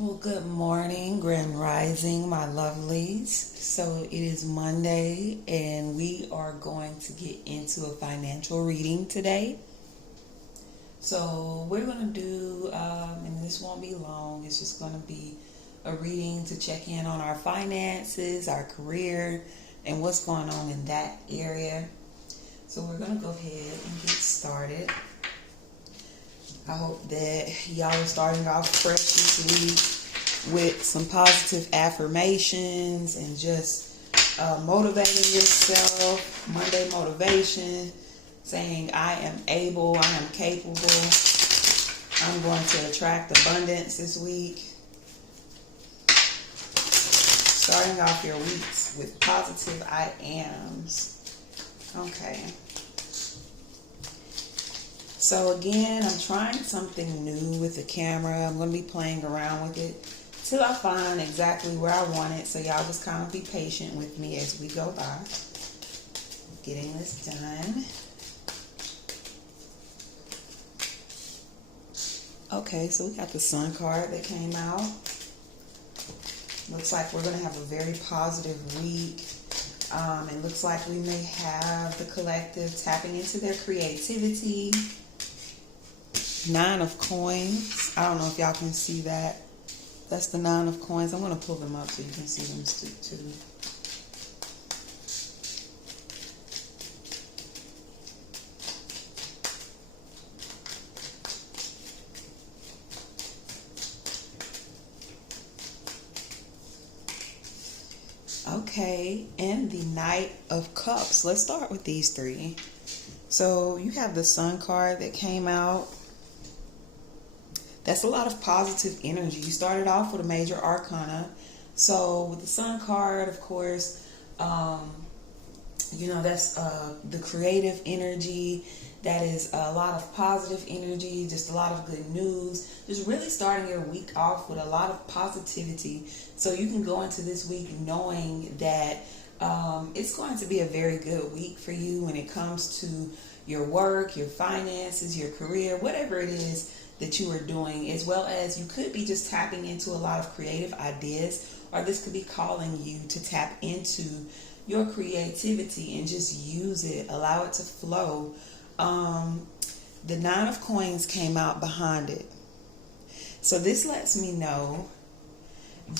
Well, good morning, Grand Rising, my lovelies. So it is Monday, and we are going to get into a financial reading today. So we're going to do, and this won't be long, it's just going to be a reading to check in on our finances, our career, and what's going on in that area. So we're going to go ahead and get started. I hope that y'all are starting off fresh this week with some positive affirmations and just motivating yourself. Monday motivation, saying I am able, I am capable. I'm going to attract abundance this week. Starting off your weeks with positive I ams. Okay. So again, I'm trying something new with the camera. I'm going to be playing around with it till I find exactly where I want it. So y'all just kind of be patient with me as we go by. Getting this done. Okay, so we got the Sun card that came out. Looks like we're going to have a very positive week. It looks like we may have the collective tapping into their creativity. 9 of coins. I don't know if y'all can see that. That's the 9 of coins. I'm going to pull them up so you can see them too. Okay, and the Knight of Cups. Let's start with these three. So you have the Sun card that came out. That's a lot of positive energy. You started off with a major arcana. So with the Sun card, of course, that's the creative energy. That is a lot of positive energy, just a lot of good news. Just really starting your week off with a lot of positivity. So you can go into this week knowing that it's going to be a very good week for you when it comes to your work, your finances, your career, whatever it is that you are doing, as well as you could be just tapping into a lot of creative ideas, or this could be calling you to tap into your creativity and just use it, allow it to flow. The 9 of coins came out behind it. So this lets me know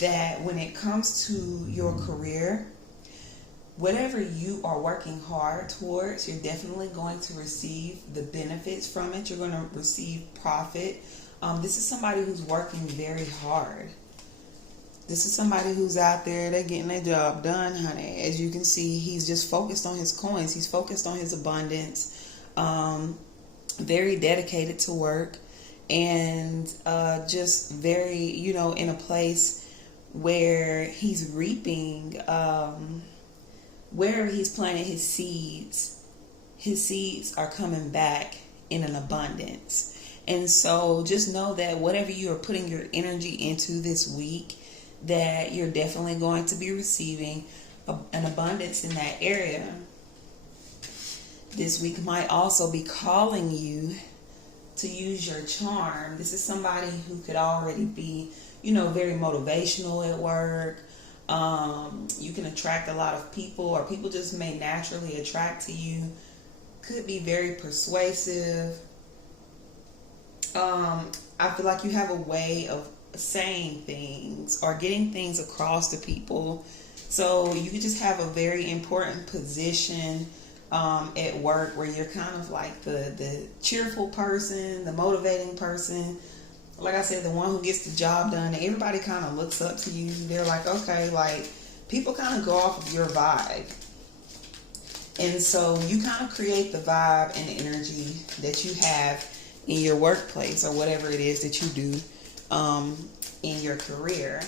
that when it comes to your career, whatever you are working hard towards, you're definitely going to receive the benefits from it. You're going to receive profit. This is somebody who's working very hard. This is somebody who's out there, they're getting their job done, honey. As you can see, he's just focused on his coins. He's focused on his abundance. Very dedicated to work, and just very, in a place where he's reaping, wherever he's planted his seeds are coming back in an abundance. And so just know that whatever you are putting your energy into this week, that you're definitely going to be receiving an abundance in that area. This week might also be calling you to use your charm. This is somebody who could already be, very motivational at work. You can attract a lot of people, or people just may naturally attract to you. Could be very persuasive. I feel like you have a way of saying things or getting things across to people. So you could just have a very important position at work, where you're kind of like the cheerful person, the motivating person. Like I said, the one who gets the job done. Everybody kind of looks up to you. They're like, okay, like people kind of go off of your vibe. And so you kind of create the vibe and the energy that you have in your workplace, or whatever it is that you do in your career.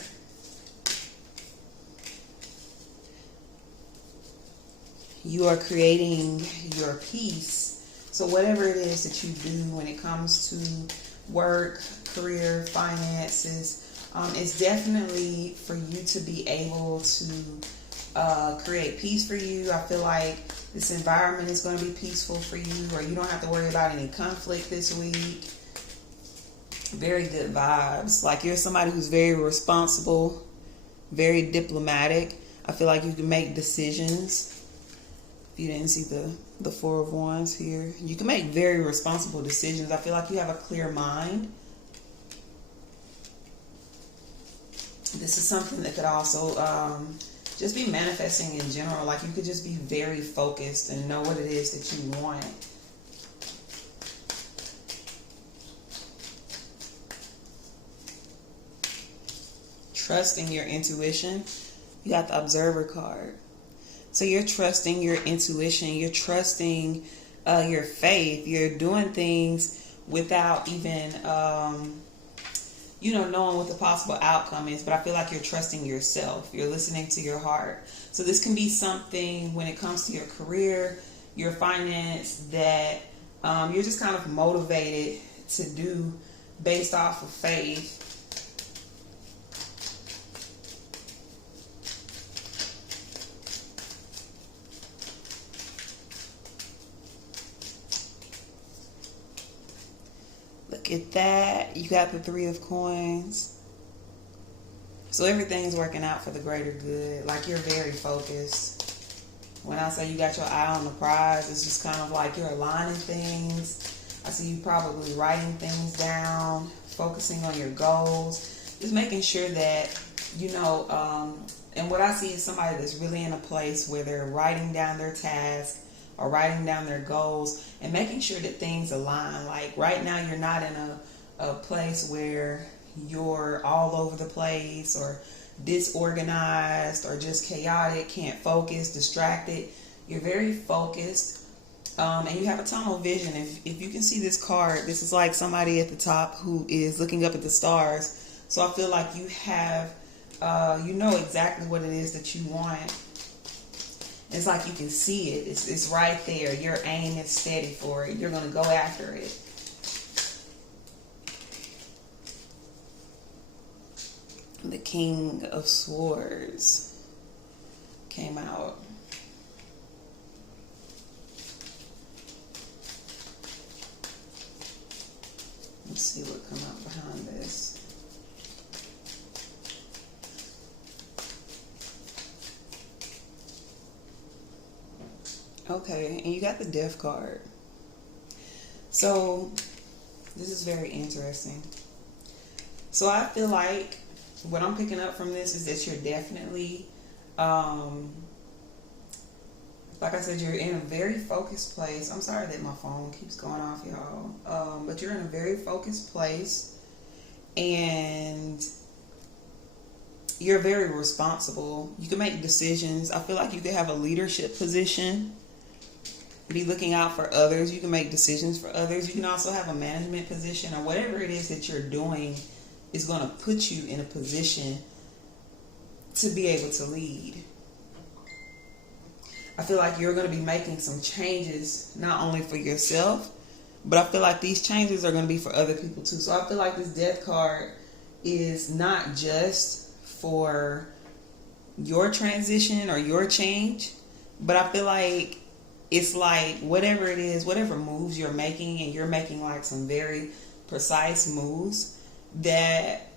You are creating your peace. So whatever it is that you do when it comes to work, career, finances, it's definitely for you to be able to create peace for you. I feel like this environment is going to be peaceful for you, or you don't have to worry about any conflict this week. Very good vibes. Like you're somebody who's very responsible, very diplomatic. I feel like you can make decisions. If you didn't see the Four of Wands here, you can make very responsible decisions. I feel like you have a clear mind. This is something that could also just be manifesting in general. Like you could just be very focused and know what it is that you want. Trusting your intuition. You got the Observer card. So you're trusting your intuition. You're trusting your faith. You're doing things without even, knowing what the possible outcome is. But I feel like you're trusting yourself. You're listening to your heart. So this can be something when it comes to your career, your finance, that you're just kind of motivated to do based off of faith. Look at that. You got the Three of Coins. So everything's working out for the greater good. Like you're very focused. When I say you got your eye on the prize, it's just kind of like you're aligning things. I see you probably writing things down, focusing on your goals, just making sure that, and what I see is somebody that's really in a place where they're writing down their task or writing down their goals and making sure that things align. Like right now you're not in a place where you're all over the place or disorganized or just chaotic, can't focus, distracted. You're very focused, and you have a tunnel vision. If you can see this card, this is like somebody at the top who is looking up at the stars. So I feel like you have, you know exactly what it is that you want. It's like you can see it. It's right there. Your aim is steady for it. You're going to go after it. The King of Swords came out. Let's see what come out behind this. Okay, and you got the Death card. So this is very interesting. So I feel like what I'm picking up from this is that you're definitely, like I said, you're in a very focused place. I'm sorry that my phone keeps going off, y'all. But you're in a very focused place, and you're very responsible. You can make decisions. I feel like you could have a leadership position, be looking out for others. You can make decisions for others. You can also have a management position, or whatever it is that you're doing is going to put you in a position to be able to lead. I feel like you're going to be making some changes, not only for yourself, but I feel like these changes are going to be for other people too. So I feel like this Death card is not just for your transition or your change, but I feel like it's like whatever it is, whatever moves you're making, and you're making like some very precise moves, that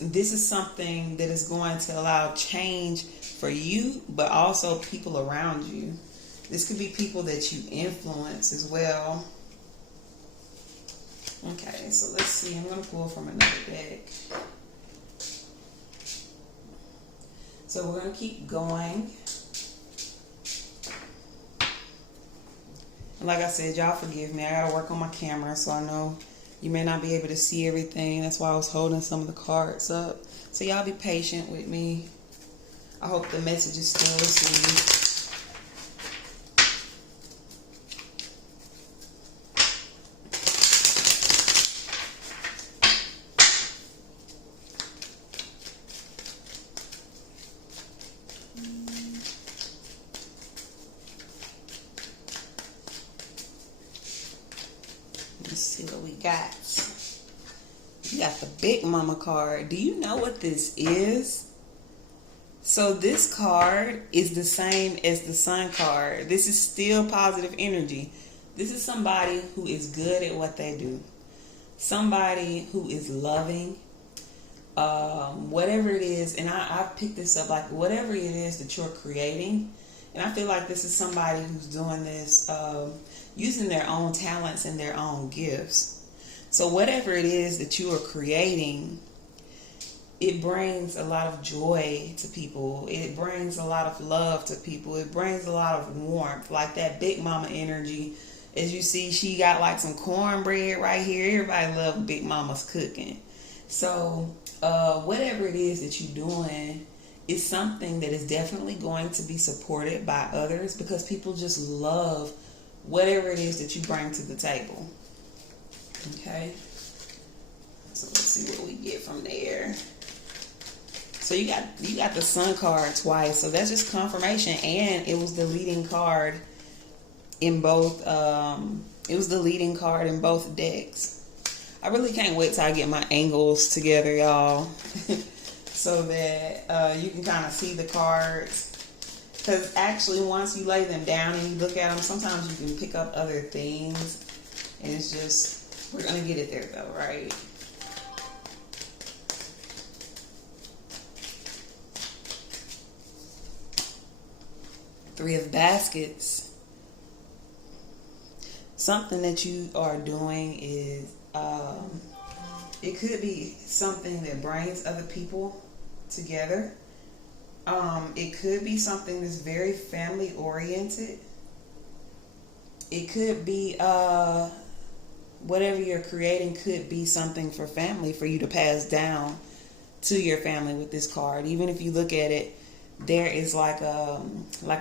this is something that is going to allow change for you, but also people around you. This could be people that you influence as well. Okay, so let's see. I'm going to pull from another deck. So we're going to keep going. And like I said, y'all forgive me. I got to work on my camera, so I know you may not be able to see everything. That's why I was holding some of the cards up. So y'all be patient with me. I hope the message is still received. Let's see what we got. You got the Big Mama card. Do you know what this is? So this card is the same as the Sun card. This is still positive energy. This is somebody who is good at what they do. somebody who is loving, whatever it is. And I picked this up, like whatever it is that you're creating. And I feel like this is somebody who's doing this using their own talents and their own gifts. So whatever it is that you are creating, it brings a lot of joy to people. It brings a lot of love to people. It brings a lot of warmth, like that Big Mama energy. As you see, she got like some cornbread right here. Everybody loves Big Mama's cooking. So whatever it is that you're doing is something that is definitely going to be supported by others, because people just love whatever it is that you bring to the table. Okay, so let's see what we get from there. So you got the Sun card twice, so that's just confirmation, and it was the leading card in both. It was the leading card in both decks. I really can't wait till I get my angles together, y'all, so that you can kind of see the cards. Because actually, once you lay them down and you look at them, sometimes you can pick up other things, and it's just, we're gonna get it there though, right? Three of Baskets. Something that you are doing is, it could be something that brings other people together. It could be something that's very family oriented. It could be, whatever you're creating could be something for family, for you to pass down to your family with this card. Even if you look at it, there is like a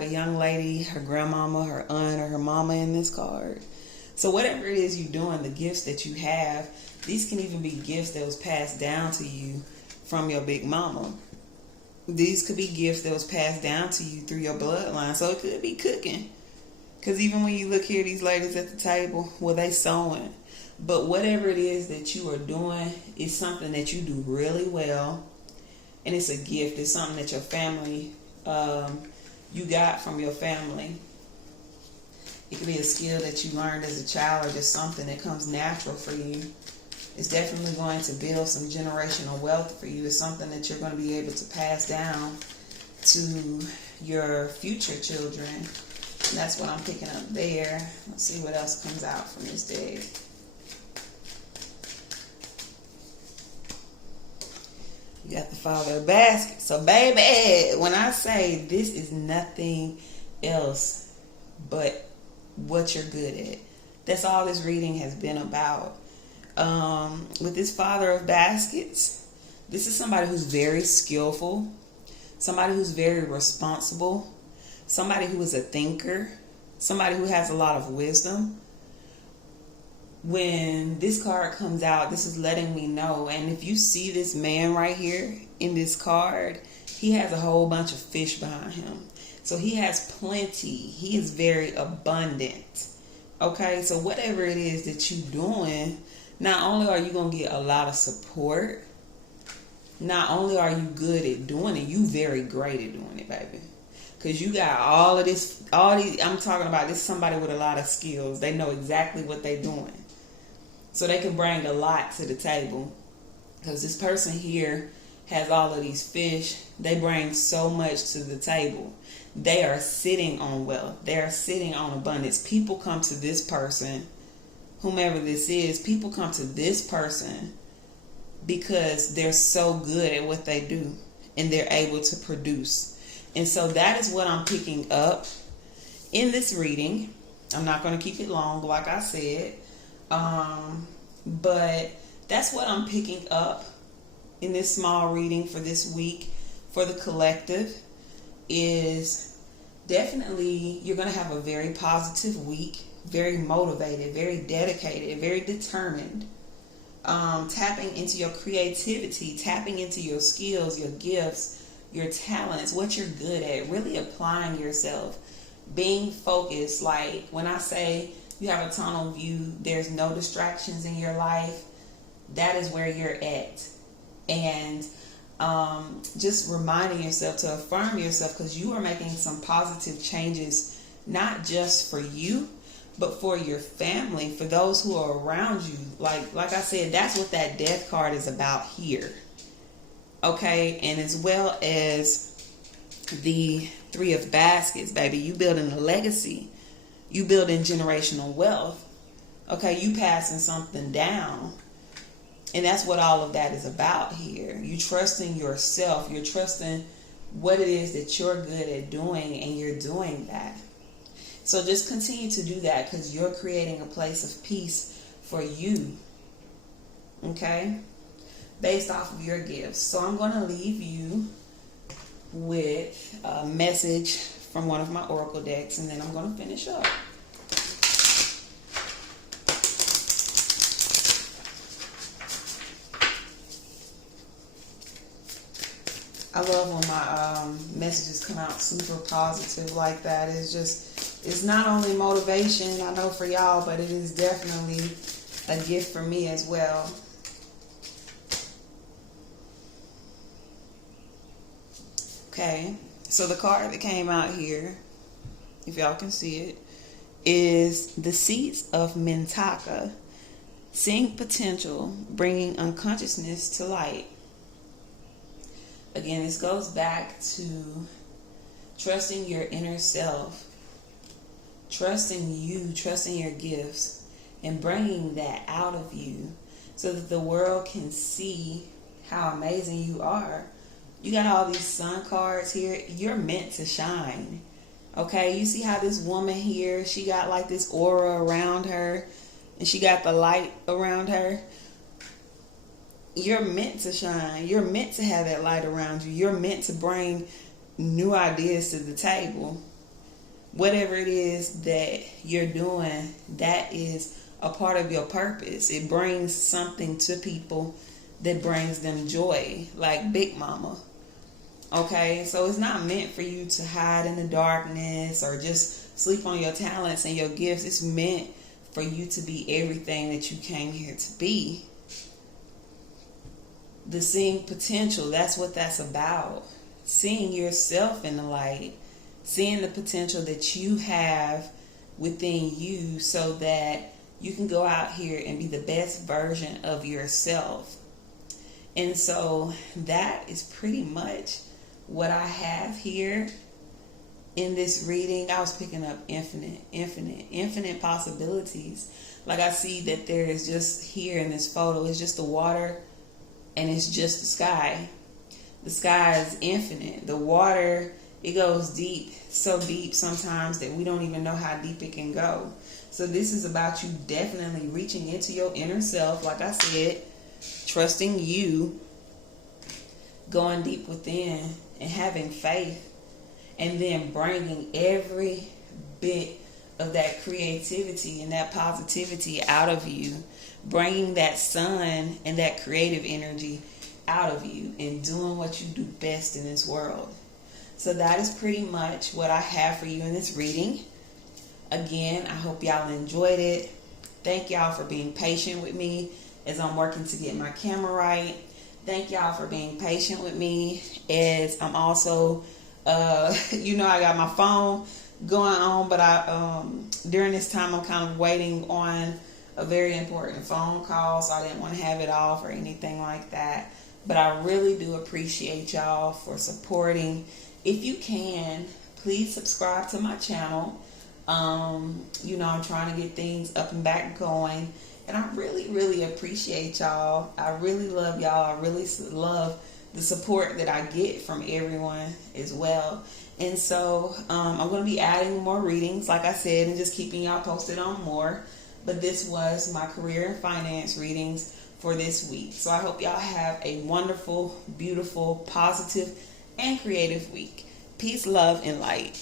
young lady, her grandmama, her aunt, or her mama in this card. So whatever it is you're doing, the gifts that you have, these can even be gifts that was passed down to you from your big mama. These could be gifts that was passed down to you through your bloodline. So it could be cooking. Because even when you look here, these ladies at the table, well, they sewing. But whatever it is that you are doing is something that you do really well. And it's a gift. It's something that your family, you got from your family. It could be a skill that you learned as a child, or just something that comes natural for you. It's definitely going to build some generational wealth for you. It's something that you're going to be able to pass down to your future children. And that's what I'm picking up there. Let's see what else comes out from this deck. You got the Father of Baskets. So baby, when I say this is nothing else but what you're good at, that's all this reading has been about. With this Father of Baskets, this is somebody who's very skillful, somebody who's very responsible, somebody who is a thinker, somebody who has a lot of wisdom. When this card comes out, this is letting me know. And if you see this man right here in this card, he has a whole bunch of fish behind him. So he has plenty. He is very abundant. Okay, so whatever it is that you're doing, not only are you going to get a lot of support, not only are you good at doing it, you very great at doing it, baby. Because you got all of this, all these, I'm talking about this, somebody with a lot of skills. They know exactly what they're doing. So they can bring a lot to the table. Because this person here has all of these fish. They bring so much to the table. They are sitting on wealth. They are sitting on abundance. People come to this person, whomever this is, people come to this person because they're so good at what they do and they're able to produce. And so that is what I'm picking up in this reading. I'm not going to keep it long, like I said. But that's what I'm picking up in this small reading for this week for the collective. Is definitely you're going to have a very positive week, very motivated, very dedicated, very determined, tapping into your creativity, tapping into your skills, your gifts, your talents, what you're good at, really applying yourself, being focused. Like when I say you have a tunnel view, there's no distractions in your life, that is where you're at. And just reminding yourself to affirm yourself, because you are making some positive changes, not just for you, but for your family, for those who are around you. Like I said, that's what that death card is about here. Okay, and as well as the Three of Baskets, baby, you building a legacy. You building generational wealth. Okay, you passing something down. And that's what all of that is about here. You trusting yourself. You're trusting what it is that you're good at doing, and you're doing that. So just continue to do that, because you're creating a place of peace for you. Okay? Based off of your gifts. So I'm going to leave you with a message from one of my oracle decks, and then I'm going to finish up. I love when my messages come out super positive like that. It's not only motivation, I know, for y'all, but it is definitely a gift for me as well. Okay, so the card that came out here, if y'all can see it, is the Seeds of Mintaka. Seeing potential, bringing unconsciousness to light. Again, this goes back to trusting your inner self, trusting you, trusting your gifts, and bringing that out of you so that the world can see how amazing you are. You got all these sun cards here. You're meant to shine. Okay, you see how this woman here, she got like this aura around her, and she got the light around her. You're meant to shine. You're meant to have that light around you. You're meant to bring new ideas to the table. Whatever it is that you're doing, that is a part of your purpose. It brings something to people that brings them joy, like Big Mama. Okay, so it's not meant for you to hide in the darkness or just sleep on your talents and your gifts. It's meant for you to be everything that you came here to be. The seeing potential, that's what that's about. Seeing yourself in the light, seeing the potential that you have within you so that you can go out here and be the best version of yourself. And so that is pretty much what I have here in this reading. I was picking up infinite possibilities. Like I see that there is just here in this photo, it's just the water and it's just the sky. The sky is infinite. The water, it goes deep, so deep sometimes that we don't even know how deep it can go. So this is about you definitely reaching into your inner self, like I said, trusting you, going deep within and having faith, and then bringing every bit of that creativity and that positivity out of you, bringing that sun and that creative energy out of you and doing what you do best in this world. So that is pretty much what I have for you in this reading. Again, I hope y'all enjoyed it. Thank y'all for being patient with me as I'm working to get my camera right. Thank y'all for being patient with me as I'm also, I got my phone going on, but during this time I'm kind of waiting on a very important phone call, so I didn't want to have it off or anything like that. But I really do appreciate y'all for supporting. If you can, please subscribe to my channel. I'm trying to get things up and back going. And I really, really appreciate y'all. I really love y'all. I really love the support that I get from everyone as well. And so I'm going to be adding more readings, like I said, and just keeping y'all posted on more. But this was my career and finance readings for this week. So I hope y'all have a wonderful, beautiful, positive, and creative week. Peace, love, and light.